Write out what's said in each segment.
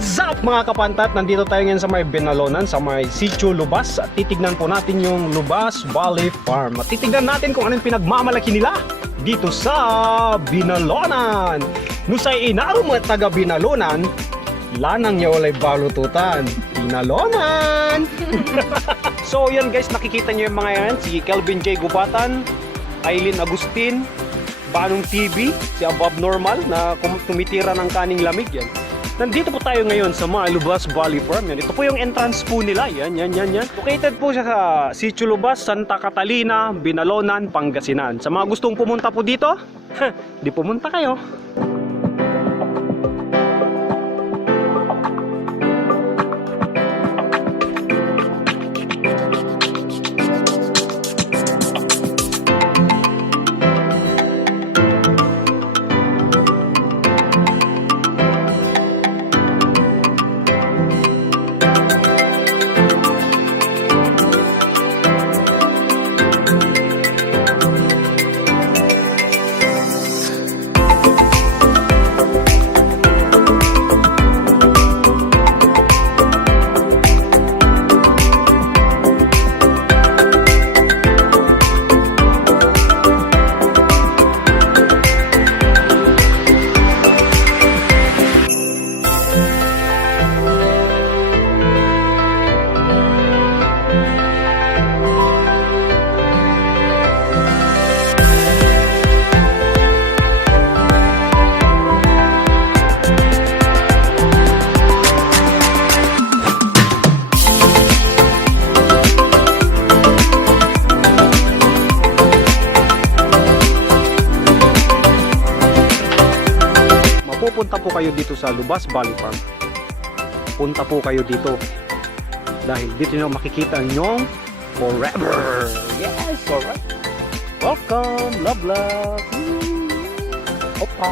What's up mga kapantat? Nandito tayo ngayon sa may Binalonan, sa may Sitio Lubas. At titignan po natin yung Lubas Valley Farm. At titignan natin kung anong pinagmamalaki nila dito sa Binalonan. Nusay inaro mga taga Binalonan, lanang niya walay balututan. Binalonan! So yan guys, nakikita nyo yung mga yan. Si Kelvin Jay Gubatan, Ailyn Agustin, Banong Tv, si Above Normal na tumitira ng kaning lamig yan. Nandito po tayo ngayon sa mga Lubas Valley Farm. Yan. Ito po yung entrance po nila. Yan. Located po siya sa Sitio Lubas, Santa Catalina, Binalonan, Pangasinan. Sa mga gustong pumunta po dito, di pumunta kayo. Punta po kayo dito sa Lubas Valley Farm. Punta po kayo dito dahil dito nyo makikita nyong forever. Yes, alright. Welcome, love. Opa.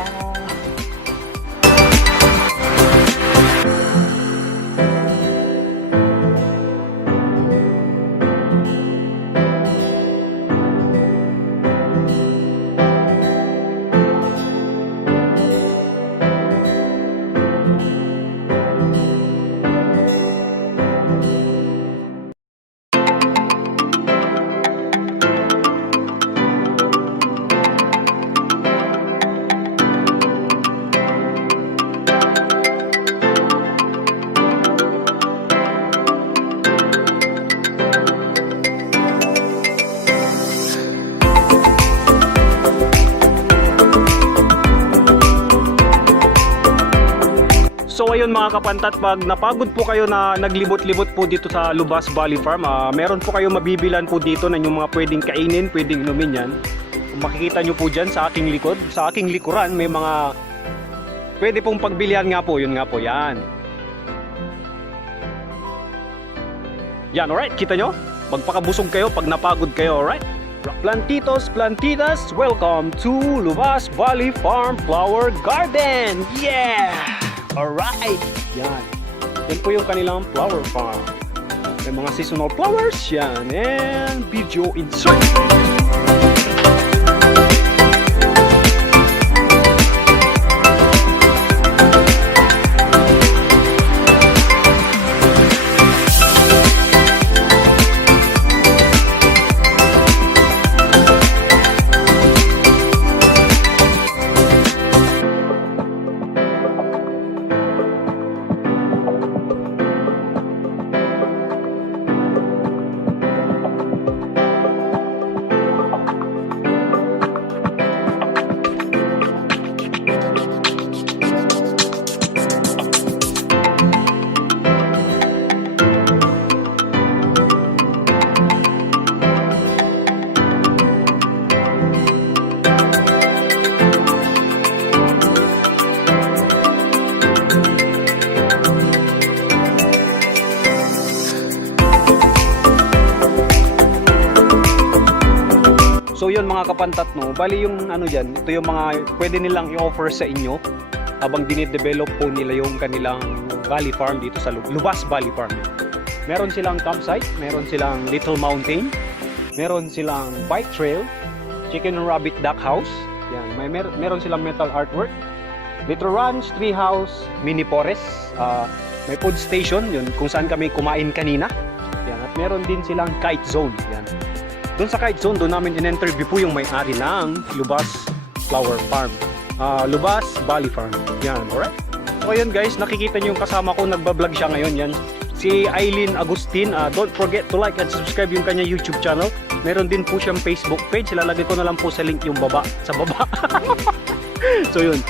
So ayun mga kapantat, pag napagod po kayo na naglibot-libot po dito sa Lubas Valley Farm, meron po kayo mabibilan po dito na yung mga pwedeng kainin, pwedeng inumin yan. Kung makikita nyo po dyan sa aking likod, sa aking likuran, may mga pwede pong pagbilihan nga po, yun nga po, yan. Yan, alright, kita nyo? Magpakabusog kayo pag napagod kayo, alright? Plantitos, plantitas, welcome to Lubas Valley Farm Flower Garden! Yeah! Alright! Yan. Yan po yung kanilang flower farm. May mga seasonal flowers. Yan. And video insert. So yun mga kapantat, no, bali yung ano dyan, ito yung mga pwede nilang i-offer sa inyo habang dinidevelop po nila yung kanilang valley farm dito sa Lubas Valley Farm. Meron silang campsite, meron silang little mountain, meron silang bike trail, chicken and rabbit duck house, yan, meron silang metal artwork, Little Ranch, Treehouse, Mini Forest. May food station, yun, kung saan kami kumain kanina. Yan. At meron din silang kite zone. Yan. Doon sa kite zone, doon namin in-interview po yung may-ari ng Lubas Flower Farm. Lubas Valley Farm. Yan, alright? So yun guys, nakikita nyo yung kasama ko, nagbablog siya ngayon. Yan. Si Ailyn Agustin. Don't forget to like and subscribe yung kanya YouTube channel. Meron din po siyang Facebook page. Ilalagay ko na lang po sa link yung sa baba. So yun.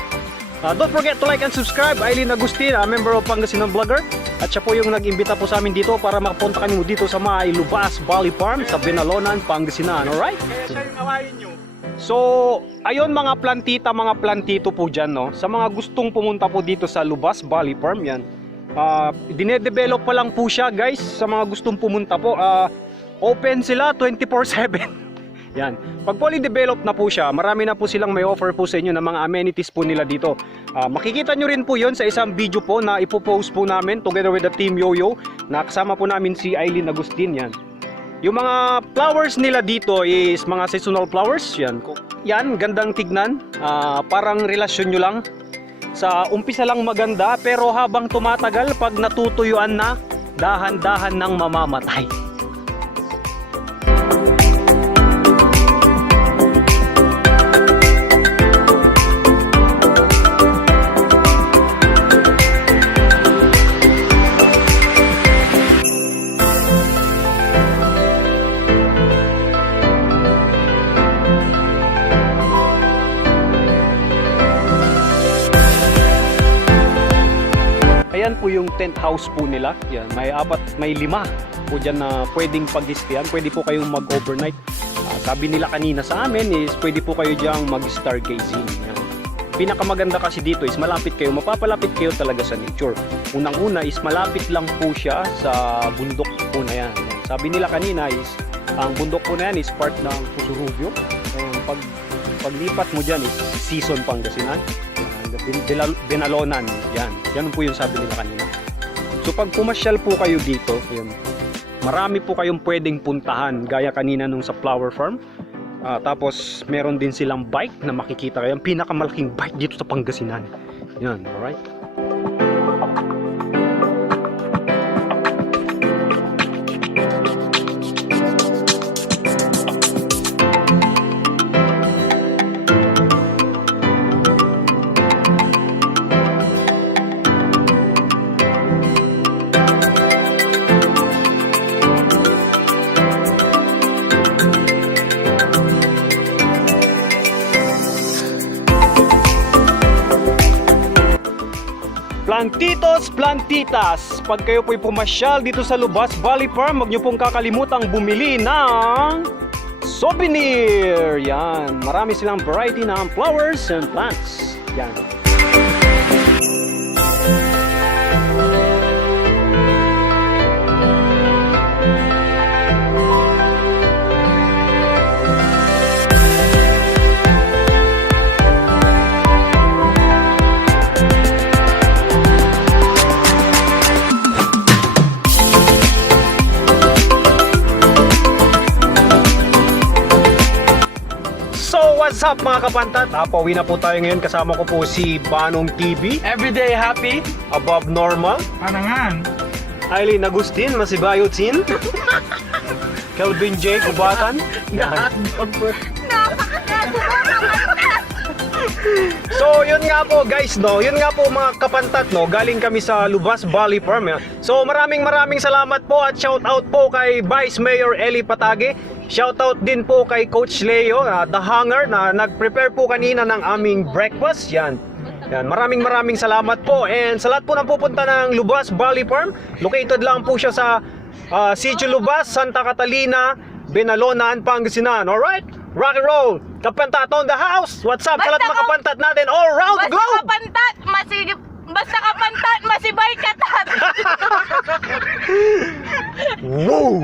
Don't forget to like and subscribe. Ailyn Agustin, member of Pangasinan Vlogger. At siya po yung nag-imbita po sa amin dito para makapunta kami dito sa may Lubas Valley Farm sa BINALONAN, Pangasinan. Alright? Kaya siya yung awayin nyo. So, ayun mga plantita, mga plantito po dyan, no? Sa mga gustong pumunta po dito sa Lubas Valley Farm, yan. Dinedevelop pa lang po siya, guys. Sa mga gustong pumunta po, open sila 24/7. Yan. Pag fully developed na po siya, marami na po silang may offer po sa inyo ng mga amenities po nila dito. Makikita nyo rin po yon sa isang video po na ipopost po namin together with the Team Yoyo. Nakasama po namin si Ailyn Agustin. Yan. Yung mga flowers nila dito is mga seasonal flowers. Yan. Yan, gandang tignan. Parang relasyon nyo lang. Sa umpisa lang maganda, pero habang tumatagal, pag natutuyuan na, dahan-dahan nang mamamatay. Ayan po yung tent house po nila. Yan, may 5 po dyan na pwedeng pag-stayan. Pwede po kayong mag-overnight. Sabi nila kanina sa amin is pwede po kayo dyang mag-stargazing. Yan. Pinakamaganda kasi dito is malapit kayo, mapapalapit kayo talaga sa nature. Unang-una is malapit lang po siya sa bundok po na yan. Yan. Sabi nila kanina is ang bundok po na yan is part ng Pusurubyo. Paglipat mo dyan is season Pangasinan. BINALONAN, yan. Yan po yung sabi nila kanina. So pag pumasyal po kayo dito, yan, marami po kayong pwedeng puntahan gaya kanina nung sa flower farm. Tapos meron din silang bike na makikita kayo. Ang pinakamalaking bike dito sa Pangasinan. Yan, alright. Plantitos, plantitas, pag kayo po'y pumasyal dito sa Lubas Valley Farm, huwag nyo pong kakalimutang bumili ng souvenir. Yan, marami silang variety ng flowers and plants. Yan. What's up mga kapantat? Pauwi na po tayo ngayon. Kasama ko po si Banong TV. Everyday happy. Above normal. Panangan. Ailyn Agustin, Masibayot Sin. Kelvin Jay Gubatan. Yan. So yun nga po guys, no. Yun nga po mga kapantat, no. Galing kami sa Lubas Valley Farm. So maraming salamat po at shout out po kay Vice Mayor Patague. Shoutout din po kay Coach Leo, the Hangar, na nag-prepare po kanina ng aming breakfast. Yan. Yan. Maraming salamat po. And sa lahat po ng pupunta ng Lubas Valley Farm, located lang po siya sa Sitio Lubas, Santa Catalina, BINALONAN, Pangasinan. Alright? Rock and roll! KaPantat on the house! What's up? Sa lahat mga kapantat natin all around the globe! Basta KaPantat, masibay katat! Woo!